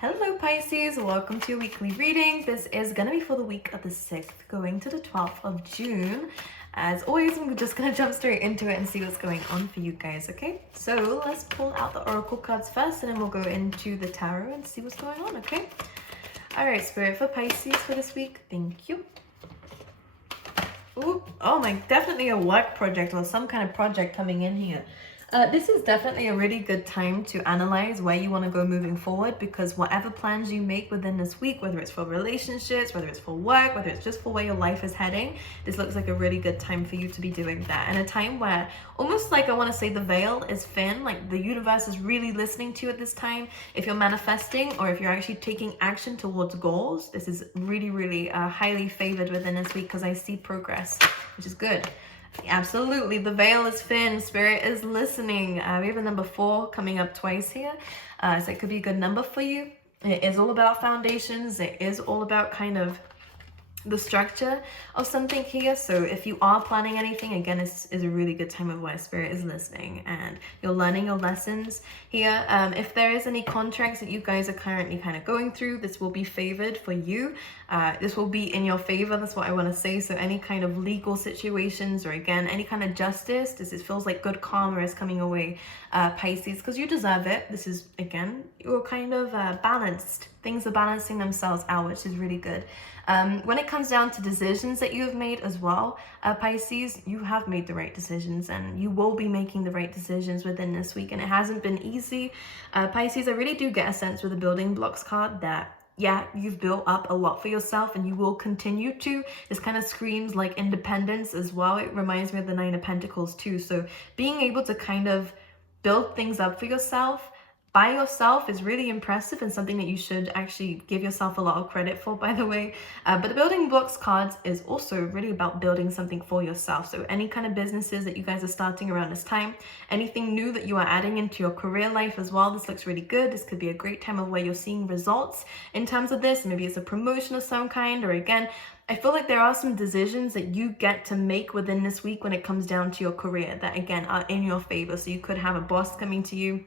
Hello Pisces, welcome to your weekly reading. This is going to be for the week of the 6th going to the 12th of June. As always, I'm just going to jump straight into it and see what's going on for you guys, okay? So let's pull out the oracle cards first and then we'll go into the tarot and see what's going on, okay? Alright, Spirit for Pisces for this week. Thank you. Ooh, oh my, definitely a work project or some kind of project coming in here. This is definitely a really good time to analyze where you want to go moving forward, because whatever plans you make within this week, whether it's for relationships, whether it's for work, whether it's just for where your life is heading, this looks like a really good time for you to be doing that. And a time where almost like I want to say the veil is thin, like the universe is really listening to you at this time. If you're manifesting or if you're actually taking action towards goals, this is really highly favored within this week because I see progress, which is good. Absolutely, the veil is thin. Spirit is listening. We have a number 4 coming up twice here, so it could be a good number for you. It is all about foundations. It is all about kind of the structure of something here. So if you are planning anything, again, it's a really good time of where Spirit is listening and you're learning your lessons here. If there is any contracts that you guys are currently kind of going through, this will be favored for you. This will be in your favor. That's what I want to say. So any kind of legal situations or again any kind of justice, this feels like good karma is coming away, Pisces, because you deserve it. This is again, you're kind of balanced. Things are balancing themselves out, which is really good. When it comes down to decisions that you have made as well, Pisces, you have made the right decisions and you will be making the right decisions within this week. And it hasn't been easy. Pisces, I really do get a sense with the building blocks card that yeah, you've built up a lot for yourself and you will continue to. This kind of screams like independence as well. It reminds me of the 9 of Pentacles too. So being able to kind of build things up for yourself by yourself is really impressive and something that you should actually give yourself a lot of credit for, by the way. But the building blocks cards is also really about building something for yourself. So any kind of businesses that you guys are starting around this time, anything new that you are adding into your career life as well, this looks really good. This could be a great time of where you're seeing results in terms of this. Maybe it's a promotion of some kind, or again, I feel like there are some decisions that you get to make within this week when it comes down to your career that again are in your favor. So you could have a boss coming to you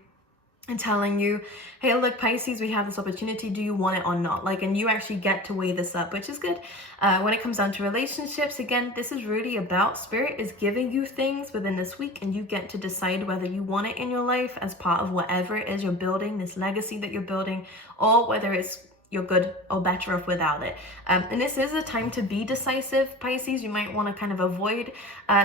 and telling you, hey, look, Pisces, we have this opportunity. Do you want it or not? Like, and you actually get to weigh this up, which is good. When it comes down to relationships, again, this is really about Spirit is giving you things within this week and you get to decide whether you want it in your life as part of whatever it is you're building, this legacy that you're building, or whether it's you're good or better off without it. And this is a time to be decisive, Pisces. You might want to kind of avoid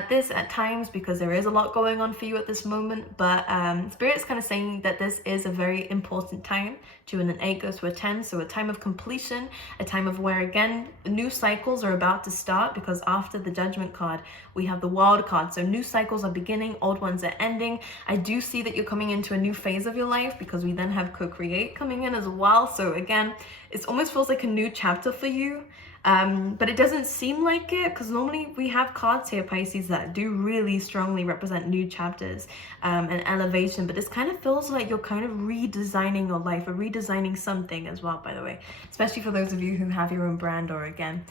this at times because there is a lot going on for you at this moment. But Spirit's kind of saying that this is a very important time. 2 and an 8 goes to a 10. So a time of completion, a time of where, again, new cycles are about to start because after the Judgment card, we have the World card. So new cycles are beginning, old ones are ending. I do see that you're coming into a new phase of your life because we then have co-create coming in as well. So again, it almost feels like a new chapter for you, but it doesn't seem like it because normally we have cards here, Pisces, that do really strongly represent new chapters and elevation, but this kind of feels like you're kind of redesigning your life or redesigning something as well, by the way, especially for those of you who have your own brand or again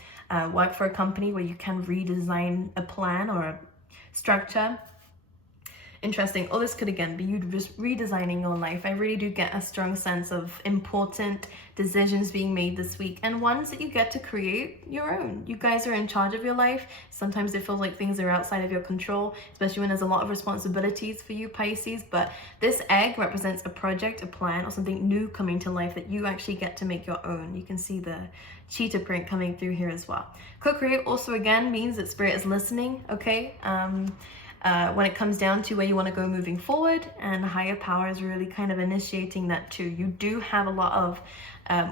work for a company where you can redesign a plan or a structure. Interesting. All this could again be you just redesigning your life. I really do get a strong sense of important decisions being made this week and ones that you get to create your own. You guys are in charge of your life. Sometimes it feels like things are outside of your control, especially when there's a lot of responsibilities for you, Pisces. But this egg represents a project, a plan, or something new coming to life that you actually get to make your own. You can see the cheetah print coming through here as well. Co-create also again means that Spirit is listening, okay? When it comes down to where you want to go moving forward, and higher power is really kind of initiating that too. You do have a lot of,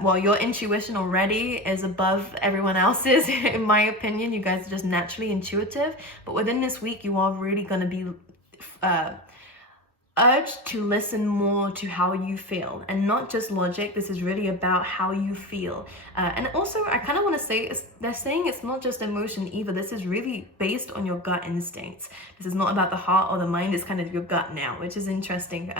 well, your intuition already is above everyone else's, in my opinion. You guys are just naturally intuitive, but within this week, you are really going to be urged to listen more to how you feel and not just logic. This is really about how you feel. And also, I kind of want to say, they're saying it's not just emotion either. This is really based on your gut instincts. This is not about the heart or the mind. It's kind of your gut now, which is interesting.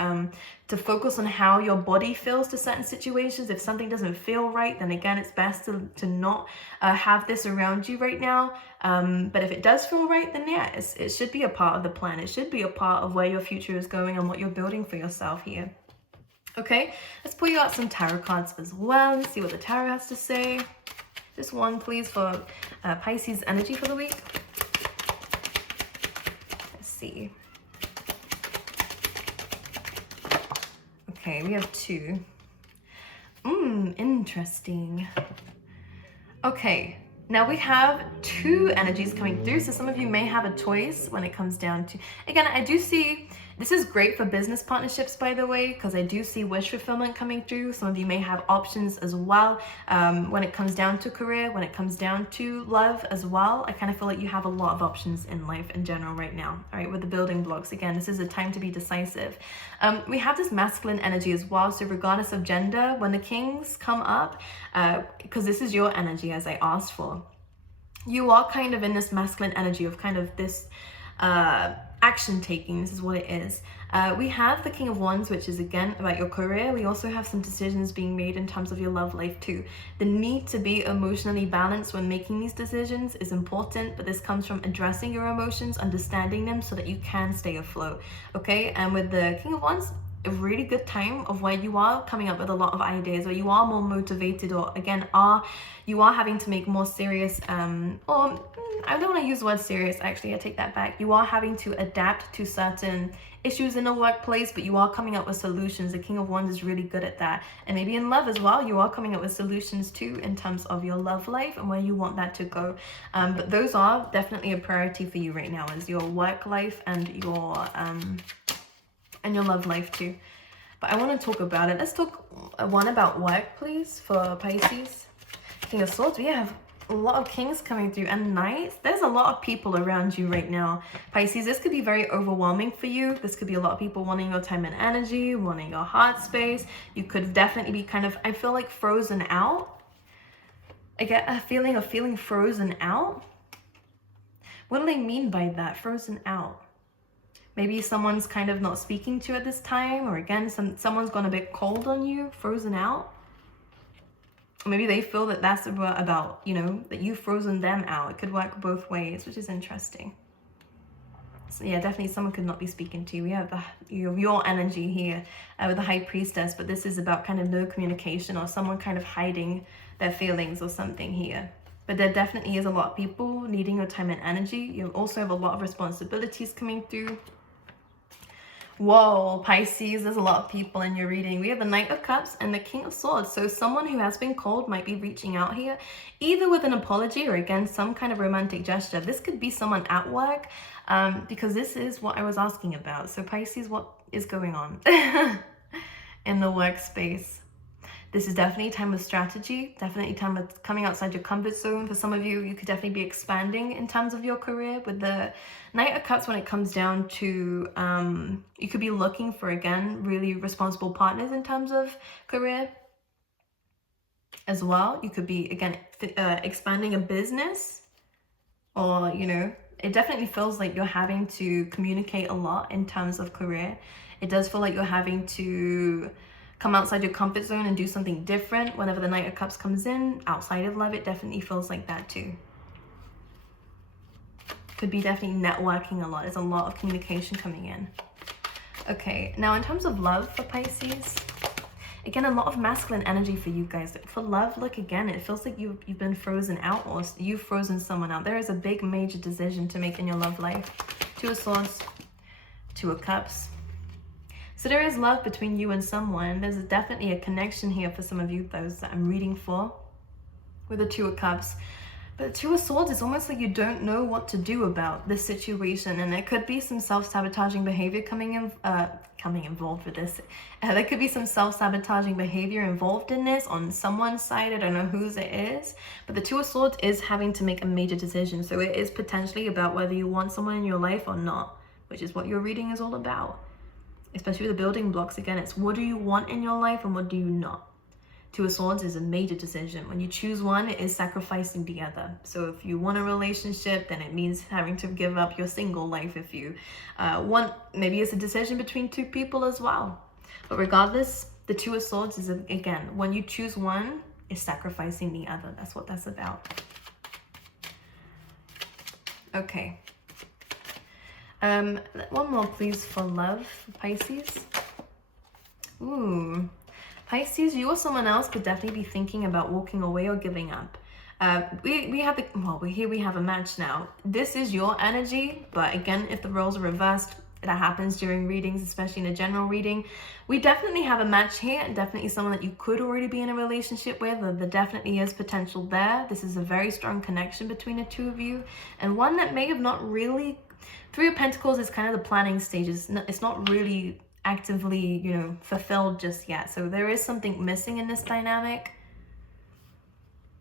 To focus on how your body feels to certain situations. If something doesn't feel right, then again, it's best to not have this around you right now. But if it does feel right, then yeah, it should be a part of the plan. It should be a part of where your future is going and what you're building for yourself here. Okay, let's pull you out some tarot cards as well and see what the tarot has to say. Just one, please, for Pisces energy for the week. Let's see. Okay, we have 2. Interesting. Okay, now we have 2 energies coming through, so some of you may have a choice when it comes down to, again, I do see, this is great for business partnerships, by the way, because I do see wish fulfillment coming through. Some of you may have options as well when it comes down to career, when it comes down to love as well. I kind of feel like you have a lot of options in life in general right now, all right, with the building blocks. Again, this is a time to be decisive. We have this masculine energy as well, so regardless of gender, when the kings come up, because this is your energy as I asked for, you are kind of in this masculine energy of kind of this action taking. This is what it is. We have the King of Wands, which is again about your career. We also have some decisions being made in terms of your love life too. The need to be emotionally balanced when making these decisions is important, but this comes from addressing your emotions, understanding them so that you can stay afloat. Okay, and with the King of Wands, a really good time of where you are coming up with a lot of ideas, where you are more motivated, or again you are having to make more serious or I don't want to use the word serious, actually I take that back. You are having to adapt to certain issues in the workplace, but you are coming up with solutions. The King of Wands is really good at that. And maybe in love as well, you are coming up with solutions too in terms of your love life and where you want that to go. But those are definitely a priority for you right now, is your work life and your love life too. But I want to talk about it. Let's talk one about work, please, for Pisces. King of Swords. We have a lot of kings coming through and knights. There's a lot of people around you right now, Pisces. This could be very overwhelming for you. This could be a lot of people wanting your time and energy, wanting your heart space. You could definitely be kind of, I feel like, frozen out. I get a feeling of feeling frozen out. What do they mean by that? Frozen out. Maybe someone's kind of not speaking to you at this time, or again, someone's gone a bit cold on you, frozen out. Or maybe they feel that that's about, you know, that you've frozen them out. It could work both ways, which is interesting. So yeah, definitely someone could not be speaking to you. We have your energy here with the High Priestess, but this is about kind of no communication or someone kind of hiding their feelings or something here. But there definitely is a lot of people needing your time and energy. You also have a lot of responsibilities coming through. Whoa, Pisces, there's a lot of people in your reading. We have the Knight of Cups and the King of Swords. So someone who has been cold might be reaching out here, either with an apology or again, some kind of romantic gesture. This could be someone at work, because this is what I was asking about. So Pisces, what is going on in the workspace? This is definitely a time of strategy, definitely a time of coming outside your comfort zone. For some of you, you could definitely be expanding in terms of your career. With the Knight of Cups, when it comes down to, you could be looking for, again, really responsible partners in terms of career as well. You could be, again, expanding a business, or, you know, it definitely feels like you're having to communicate a lot in terms of career. It does feel like you're having to come outside your comfort zone and do something different. Whenever the Knight of Cups comes in, outside of love, it definitely feels like that too. Could be definitely networking a lot. There's a lot of communication coming in. Okay, now in terms of love for Pisces, again, a lot of masculine energy for you guys. For love, look again, it feels like you've been frozen out, or you've frozen someone out. There is a big major decision to make in your love life. Two of Swords, Two of Cups. So there is love between you and someone. There's definitely a connection here for some of you, those that I'm reading for, with the Two of Cups. But the Two of Swords is almost like you don't know what to do about this situation, and there could be some self-sabotaging behavior involved with this. There could be some self-sabotaging behavior involved in this on someone's side. I don't know whose it is, but the Two of Swords is having to make a major decision. So it is potentially about whether you want someone in your life or not, which is what your reading is all about. Especially with the building blocks, again, it's what do you want in your life and what do you not. Two of Swords is a major decision. When you choose one, it is sacrificing the other. So if you want a relationship, then it means having to give up your single life. If you want, maybe it's a decision between two people as well. But regardless, the Two of Swords is, again, when you choose one, it's sacrificing the other. That's what that's about. Okay. One more, please, for love, Pisces. Ooh. Pisces, you or someone else could definitely be thinking about walking away or giving up. We have we have a match now. This is your energy, but again, if the roles are reversed, that happens during readings, especially in a general reading. We definitely have a match here, and definitely someone that you could already be in a relationship with, or there definitely is potential there. This is a very strong connection between the two of you, and one that may have not really. Three of Pentacles is kind of the planning stages. It's not really actively, fulfilled just yet. So there is something missing in this dynamic.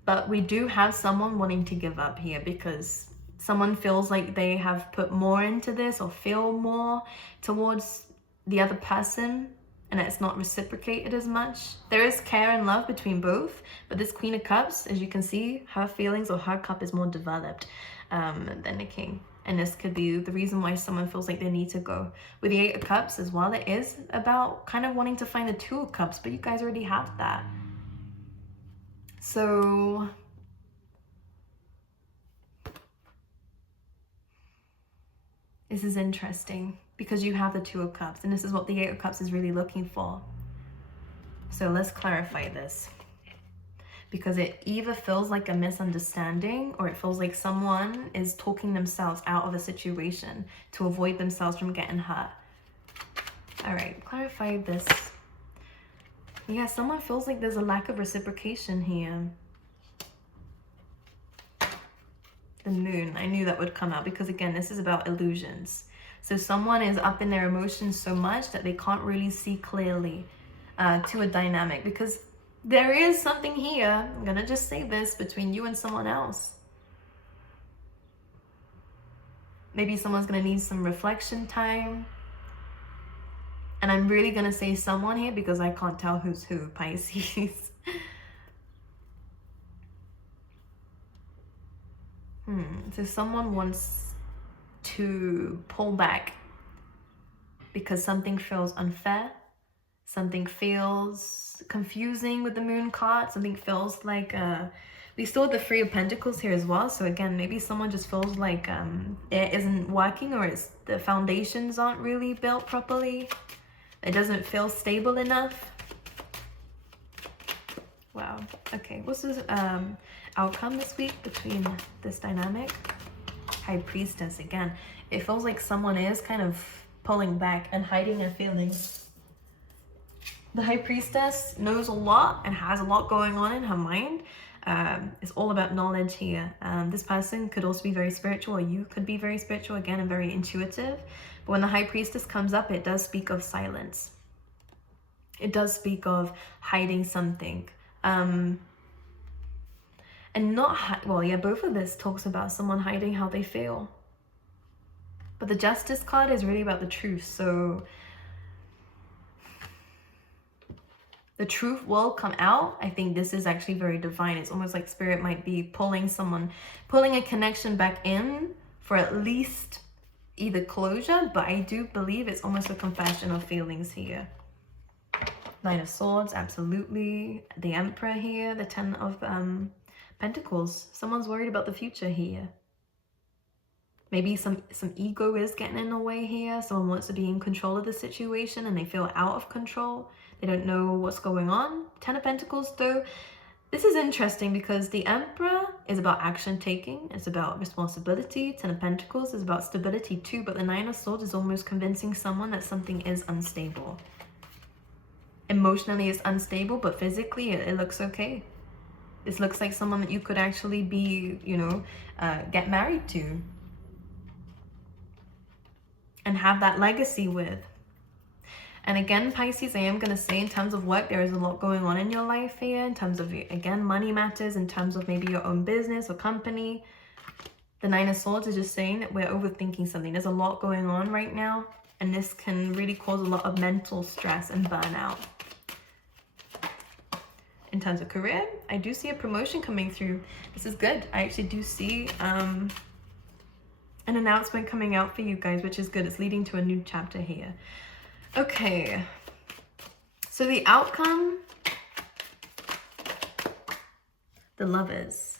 But we do have someone wanting to give up here because someone feels like they have put more into this or feel more towards the other person, and it's not reciprocated as much. There is care and love between both, but this Queen of Cups, as you can see, her feelings or her cup is more developed than the King. And this could be the reason why someone feels like they need to go. With the Eight of Cups as well, it is about kind of wanting to find the Two of Cups, but you guys already have that. So this is interesting because you have the Two of Cups, and this is what the Eight of Cups is really looking for. So let's clarify this, because it either feels like a misunderstanding or it feels like someone is talking themselves out of a situation to avoid themselves from getting hurt. All right, clarify this. Yeah, someone feels like there's a lack of reciprocation here. The Moon, I knew that would come out because again, this is about illusions. So someone is up in their emotions so much that they can't really see clearly to a dynamic, because there is something here, I'm gonna just say this, between you and someone else. Maybe someone's gonna need some reflection time. And I'm really gonna say someone here because I can't tell who's who, Pisces. So someone wants to pull back because something feels unfair. Something feels confusing with the Moon card. Something feels like we saw the Three of Pentacles here as well. So again, maybe someone just feels like it isn't working, or the foundations aren't really built properly. It doesn't feel stable enough. Wow. Okay, what's this outcome this week between this dynamic? High Priestess again. It feels like someone is kind of pulling back and hiding their feelings. The High Priestess knows a lot and has a lot going on in her mind. It's all about knowledge here. This person could also be very spiritual, or you could be very spiritual again and very intuitive. But when the High Priestess comes up, it does speak of silence. It does speak of hiding something. And not, both of this talks about someone hiding how they feel. But the Justice card is really about the truth. So the truth will come out. I think this is actually very divine. It's almost like Spirit might be pulling a connection back in for at least either closure, but I do believe it's almost a confession of feelings here. Nine of Swords, absolutely. The Emperor here, the Ten of Pentacles. Someone's worried about the future here. Maybe some ego is getting in the way here. Someone wants to be in control of the situation and they feel out of control. They don't know what's going on. Ten of Pentacles though, this is interesting because the Emperor is about action taking. It's about responsibility. Ten of Pentacles is about stability too, but the Nine of Swords is almost convincing someone that something is unstable. Emotionally it's unstable, but physically it looks okay. This looks like someone that you could actually be, get married to and have that legacy with. And again, Pisces, I am going to say in terms of work, there is a lot going on in your life here in terms of, again, money matters, in terms of maybe your own business or company. The Nine of Swords is just saying that we're overthinking something. There's a lot going on right now, and this can really cause a lot of mental stress and burnout. In terms of career, I do see a promotion coming through. This is good. I actually do see an announcement coming out for you guys, which is good. It's leading to a new chapter here. Okay, so the outcome, the Lovers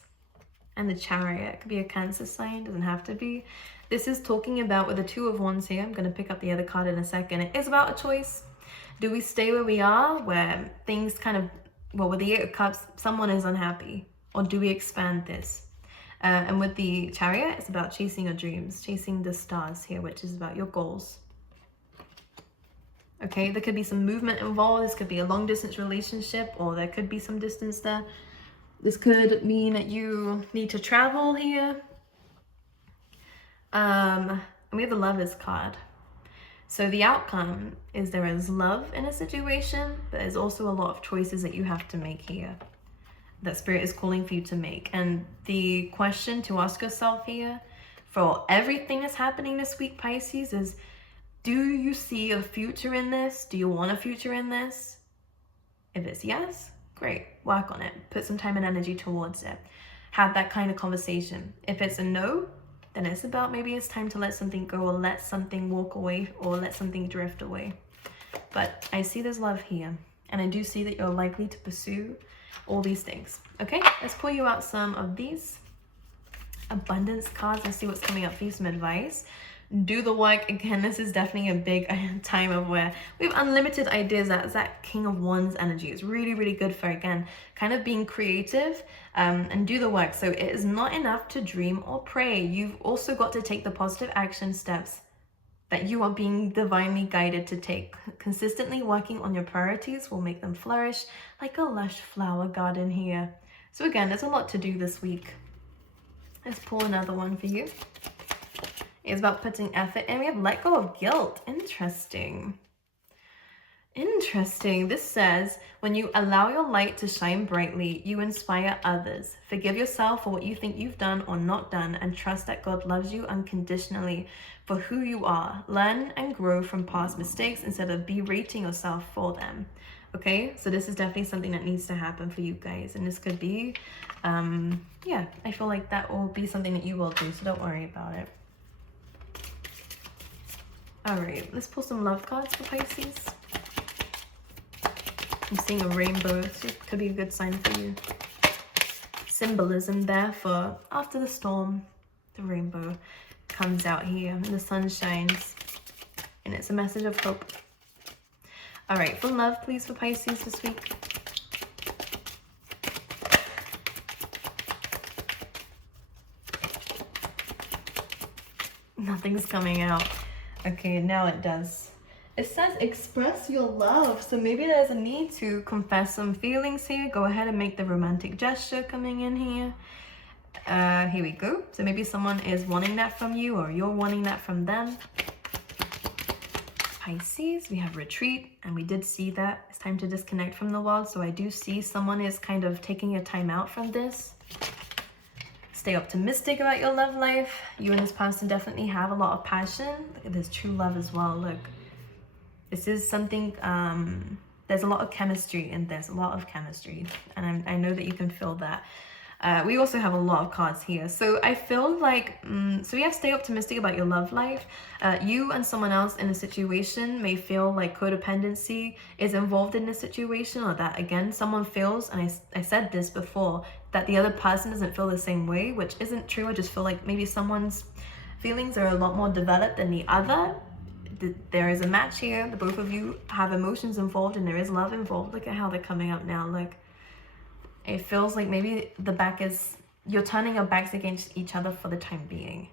and the Chariot. It could be a Cancer sign, doesn't have to be. This is talking about with the Two of Wands here. I'm going to pick up the other card in a second. It is about a choice. Do we stay where we are, where things kind of, well, with the Eight of Cups, someone is unhappy? Or do we expand this? And with the Chariot, it's about chasing your dreams, chasing the stars here, which is about your goals. Okay, there could be some movement involved. This could be a long distance relationship, or there could be some distance there. This could mean that you need to travel here. And we have the Lovers card. So the outcome is there is love in a situation, but there's also a lot of choices that you have to make here, that Spirit is calling for you to make. And the question to ask yourself here for everything that's happening this week, Pisces, is, do you see a future in this? Do you want a future in this? If it's yes, great, work on it. Put some time and energy towards it. Have that kind of conversation. If it's a no, then it's about maybe it's time to let something go, or let something walk away, or let something drift away. But I see there's love here, and I do see that you're likely to pursue all these things. Okay, let's pull you out some of these abundance cards and see what's coming up for you, some advice. Do the work. Again, this is definitely a big time of where we have unlimited ideas. That's that King of Wands energy. It's really, really good for, again, kind of being creative and do the work. So it is not enough to dream or pray. You've also got to take the positive action steps that you are being divinely guided to take. Consistently working on your priorities will make them flourish like a lush flower garden here. So again, there's a lot to do this week. Let's pull another one for you. It's about putting effort in. We have let go of guilt. Interesting. Interesting. This says, when you allow your light to shine brightly, you inspire others. Forgive yourself for what you think you've done or not done, and trust that God loves you unconditionally for who you are. Learn and grow from past mistakes instead of berating yourself for them. Okay, so this is definitely something that needs to happen for you guys, and this could be, yeah, I feel like that will be something that you will do, so don't worry about it. All right, let's pull some love cards for Pisces. I'm seeing a rainbow, so it could be a good sign for you. Symbolism there for after the storm, the rainbow comes out here and the sun shines, and it's a message of hope. All right, for love, please, for Pisces this week. Nothing's coming out. Okay, now it does. It says express your love. So maybe there's a need to confess some feelings here. Go ahead and make the romantic gesture coming in here. Here we go. So maybe someone is wanting that from you, or you're wanting that from them. Pisces, we have retreat, and we did see that. It's time to disconnect from the world. So I do see someone is kind of taking a time out from this. Stay optimistic about your love life. You and this person definitely have a lot of passion. Look at this true love as well. Look, this is something, there's a lot of chemistry in this, a lot of chemistry. And I know that you can feel that. We also have a lot of cards here. So I feel like, so we have stay optimistic about your love life. You and someone else in a situation may feel like codependency is involved in this situation, or that, again, someone feels, and I said this before, that the other person doesn't feel the same way, which isn't true. I just feel like maybe someone's feelings are a lot more developed than the other. There is a match here. The both of you have emotions involved, and there is love involved. Look at how they're coming up now. Look. It feels like maybe you're turning your backs against each other for the time being.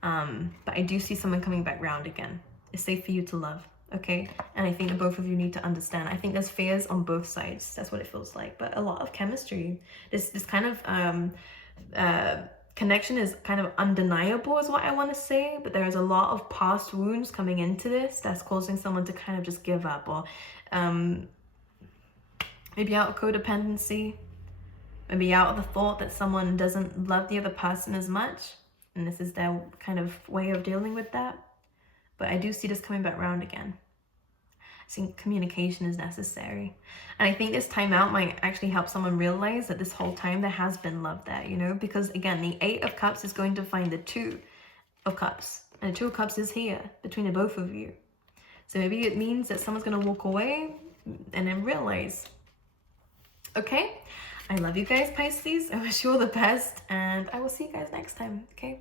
But I do see someone coming back round again. It's safe for you to love, okay? And I think that both of you need to understand. I think there's fears on both sides. That's what it feels like. But a lot of chemistry. This kind of connection is kind of undeniable is what I want to say. But there is a lot of past wounds coming into this that's causing someone to kind of just give up, or maybe out of codependency. Maybe out of the thought that someone doesn't love the other person as much, and this is their kind of way of dealing with that. But I do see this coming back around again. I think communication is necessary. And I think this time out might actually help someone realize that this whole time there has been love there, you know? Because again, the Eight of Cups is going to find the Two of Cups. And the Two of Cups is here between the both of you. So maybe it means that someone's going to walk away and then realize. Okay? I love you guys, Pisces. I wish you all the best, and I will see you guys next time, okay?